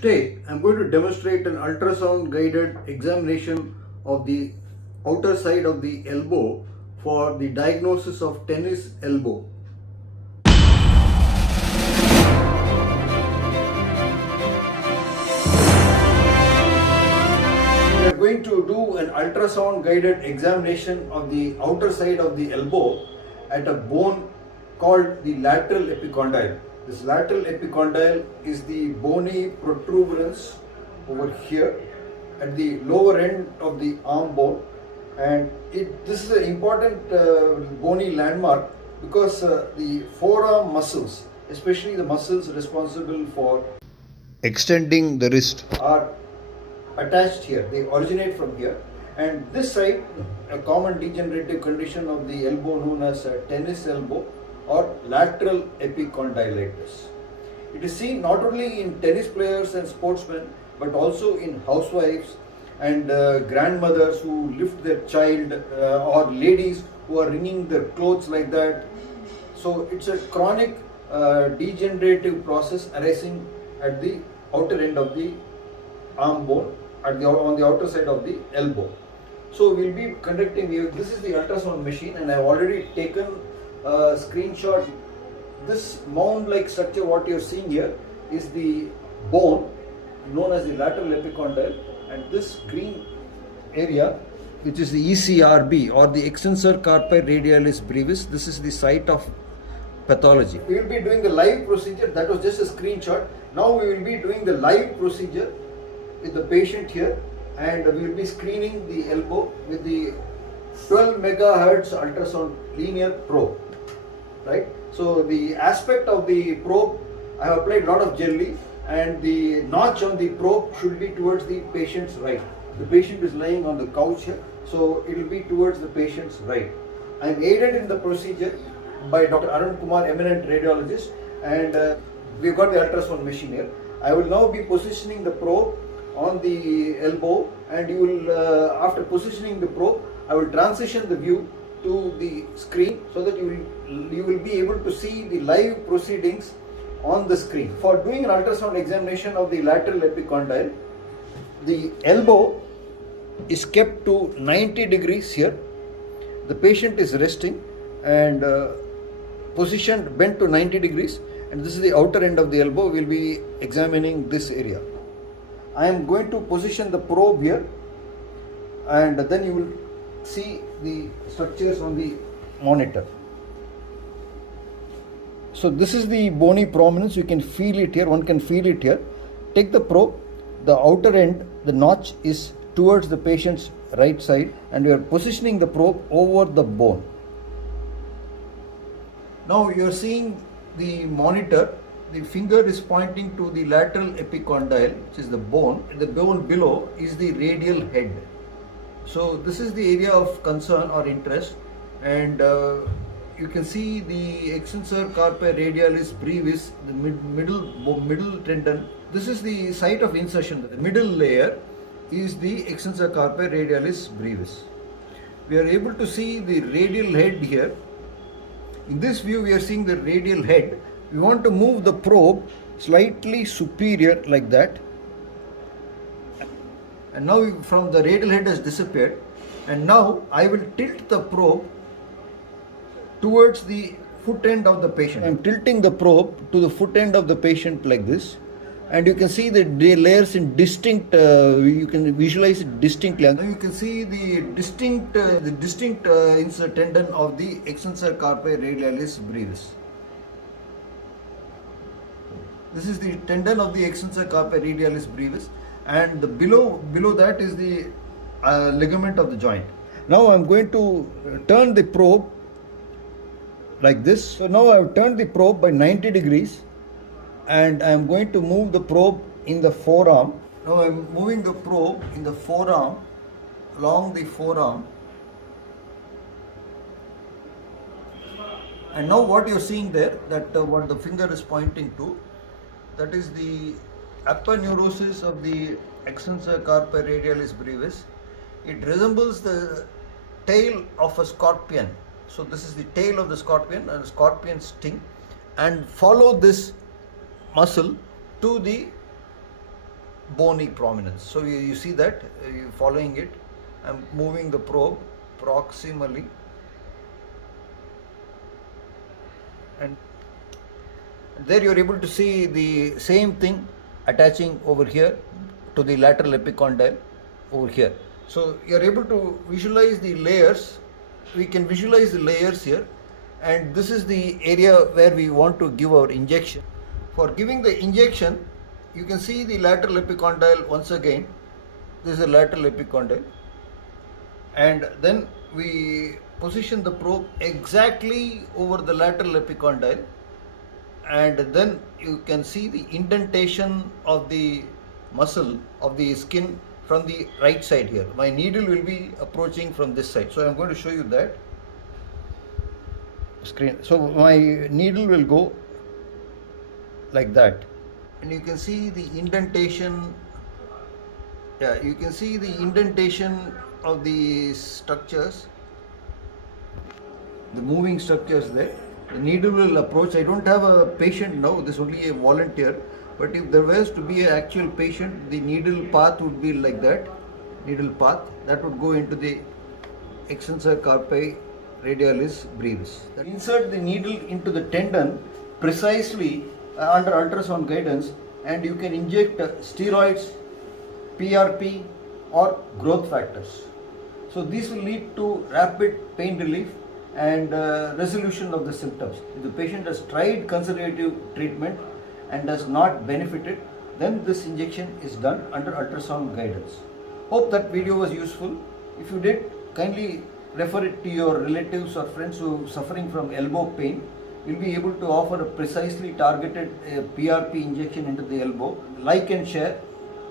Today, I'm going to demonstrate an ultrasound-guided examination of the outer side of the elbow for the diagnosis of tennis elbow. We are going to do an ultrasound-guided examination of the outer side of the elbow at a bone called the lateral epicondyle. This lateral epicondyle is the bony protuberance over here at the lower end of the arm bone, and this is an important bony landmark because the forearm muscles, especially the muscles responsible for extending the wrist, are attached here. They originate from here, and this side, a common degenerative condition of the elbow known as tennis elbow or lateral epicondylitis. It is seen not only in tennis players and sportsmen, but also in housewives and grandmothers who lift their child, or ladies who are wringing their clothes like that. So it's a chronic degenerative process arising at the outer end of the arm bone, on the outer side of the elbow. So we'll be conducting, this is the ultrasound machine, and I've already taken a screenshot. This mound-like structure, what you're seeing here, is the bone known as the lateral epicondyle, and this green area, which is the ECRB or the extensor carpi radialis brevis, this is the site of pathology. We will be doing the live procedure. That was just a screenshot. Now we will be doing the live procedure with the patient here, and we will be screening the elbow with the 12 megahertz ultrasound linear probe, right? So the aspect of the probe, I have applied a lot of jelly, and the notch on the probe should be towards the patient's right. The patient is lying on the couch here, so it will be towards the patient's right. I am aided in the procedure by Dr. Arun Kumar, eminent radiologist, and we've got the ultrasound machine here. I will now be positioning the probe on the elbow, and you will, after positioning the probe, I will transition the view to the screen so that you will be able to see the live proceedings on the screen. For doing an ultrasound examination of the lateral epicondyle, the elbow is kept to 90 degrees here. The patient is resting and positioned, bent to 90 degrees, and this is the outer end of the elbow. We will be examining this area. I am going to position the probe here, and then you will see the structures on the monitor. So this is the bony prominence. You can feel it here. One can feel it here. Take the probe. The outer end, the notch is towards the patient's right side, and we are positioning the probe over the bone. Now you are seeing the monitor. The finger is pointing to the lateral epicondyle, which is the bone. The bone below is the radial head. So this is the area of concern or interest, and you can see the extensor carpi radialis brevis, the middle tendon. This is the site of insertion. The middle layer is the extensor carpi radialis brevis. We are able to see the radial head here. In this view, we are seeing the radial head. We want to move the probe slightly superior like that, and now from the radial head has disappeared, and now I will tilt the probe towards the foot end of the patient. I am tilting the probe to the foot end of the patient like this, and you can see the layers in distinct, you can visualize it distinctly. Now you can see the distinct insert tendon of the extensor carpi radialis brevis. This is the tendon of the extensor carpi radialis brevis, and the below that is the ligament of the joint. Now I am going to turn the probe like this. So now I have turned the probe by 90 degrees, and I am going to move the probe in the forearm. Now I am moving the probe in the forearm, along the forearm. And now what you are seeing there, that what the finger is pointing to, that is the aponeurosis of the extensor carpi radialis brevis. It resembles the tail of a scorpion. So this is the tail of the scorpion, and scorpion sting, and follow this muscle to the bony prominence. So you see that, you following it. I'm moving the probe proximally, and there you're able to see the same thing attaching over here to the lateral epicondyle over here. So you're able to visualize the layers. We can visualize the layers here, and this is the area where we want to give our injection. For giving the injection, you can see the lateral epicondyle once again. This is the lateral epicondyle, and then we position the probe exactly over the lateral epicondyle, and then you can see the indentation of the muscle of the skin from the right side here. My needle will be approaching from this side, so I'm going to show you that screen. So my needle will go like that, and you can see the indentation. Yeah, you can see the indentation of the structures, the moving structures there. The needle will approach. I don't have a patient now, this is only a volunteer, but if there was to be an actual patient, the needle path would be like that. Needle path that would go into the extensor carpi radialis brevis. Insert the needle into the tendon precisely under ultrasound guidance, and you can inject steroids, PRP or growth factors. So these will lead to rapid pain relief and resolution of the symptoms. If the patient has tried conservative treatment and has not benefited, then this injection is done under ultrasound guidance. Hope that video was useful. If you did, kindly refer it to your relatives or friends who are suffering from elbow pain. You'll be able to offer a precisely targeted PRP injection into the elbow. Like and share.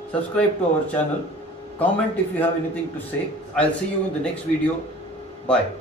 Subscribe to our channel. Comment if you have anything to say. I'll see you in the next video. Bye.